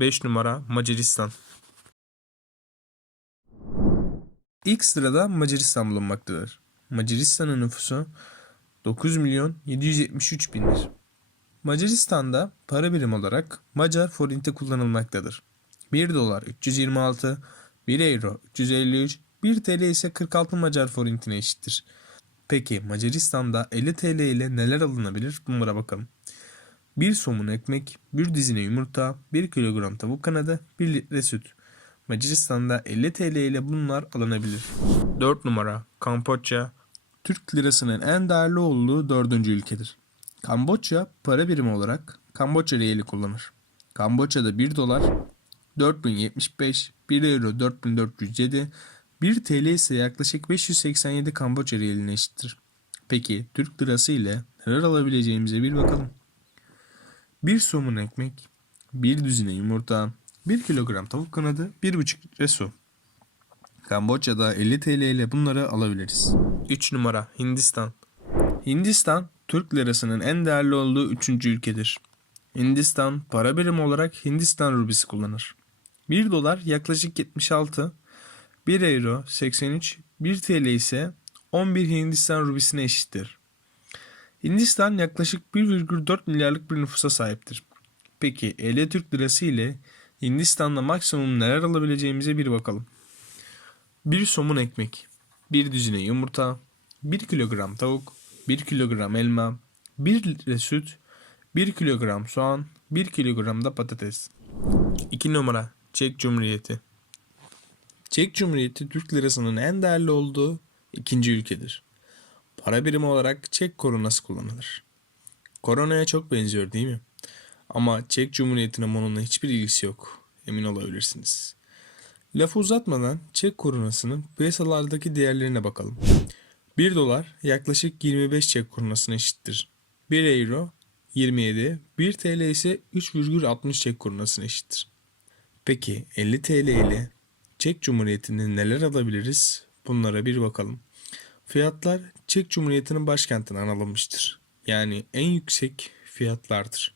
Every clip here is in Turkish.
5 numara Macaristan. İlk sırada Macaristan bulunmaktadır. Macaristan'ın nüfusu 9 milyon 773 bindir. Macaristan'da para birim olarak Macar forinti kullanılmaktadır. 1 dolar 326, 1 euro 353, 1 TL ise 46 Macar forintine eşittir. Peki Macaristan'da 50 TL ile neler alınabilir? Bunlara bakalım. 1 somun ekmek, 1 dizine yumurta, 1 kilogram tavuk kanadı, 1 litre süt. Macaristan'da 50 TL ile bunlar alınabilir. 4 numara Kamboçya Türk lirasının en değerli olduğu dördüncü ülkedir. Kamboçya para birimi olarak Kamboçya riyali kullanır. Kamboçya'da 1 dolar 4075, 1 euro 4407, 1 TL ise yaklaşık 587 Kamboçya riyaline eşittir. Peki Türk lirası ile neler alabileceğimize bir bakalım. 1 somun ekmek, 1 düzine yumurta, 1 kilogram tavuk kanadı, 1,5 litre su. Kamboçya'da 50 TL ile bunları alabiliriz. 3 numara Hindistan. Hindistan, Türk lirasının en değerli olduğu 3. ülkedir. Hindistan para birimi olarak Hindistan rubisi kullanır. 1 dolar yaklaşık 76, 1 euro 83, 1 TL ise 11 Hindistan rubisine eşittir. Hindistan yaklaşık 1,4 milyarlık bir nüfusa sahiptir. Peki 50 Türk lirası ile Hindistan'da maksimum neler alabileceğimize bir bakalım. 1 somun ekmek, 1 düzine yumurta, 1 kilogram tavuk, 1 kilogram elma, 1 litre süt, 1 kilogram soğan, 1 kilogram da patates. 2 numara Çek Cumhuriyeti. Çek Cumhuriyeti Türk lirasının en değerli olduğu ikinci ülkedir. Para birimi olarak Çek koronası kullanılır. Koronaya çok benziyor değil mi? Ama Çek Cumhuriyeti'nin bununla hiçbir ilgisi yok. Emin olabilirsiniz. Lafı uzatmadan Çek koronasının piyasalardaki değerlerine bakalım. 1 dolar yaklaşık 25 Çek koronasına eşittir. 1 euro 27, 1 TL ise 3,60 Çek koronasına eşittir. Peki 50 TL ile Çek Cumhuriyeti'nden neler alabiliriz? Bunlara bir bakalım. Fiyatlar Çek Cumhuriyeti'nin başkentinden alınmıştır. Yani en yüksek fiyatlardır.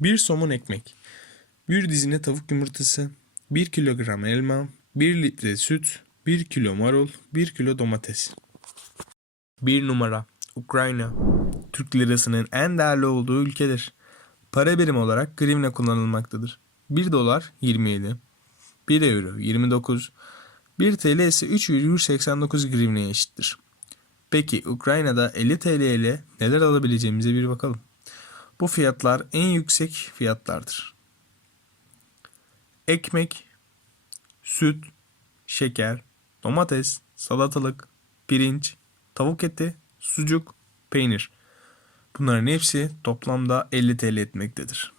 Bir somun ekmek, bir dizine tavuk yumurtası, 1 kilogram elma, 1 litre süt, 1 kilo marul, 1 kilo domates. 1 numara Ukrayna Türk lirasının en değerli olduğu ülkedir. Para birimi olarak grivne kullanılmaktadır. 1 dolar 27, 1 euro 29, 1 TL ise 3,89 grivneye eşittir. Peki Ukrayna'da 50 TL ile neler alabileceğimize bir bakalım. Bu fiyatlar en yüksek fiyatlardır. Ekmek, süt, şeker, domates, salatalık, pirinç, tavuk eti, sucuk, peynir. Bunların hepsi toplamda 50 TL etmektedir.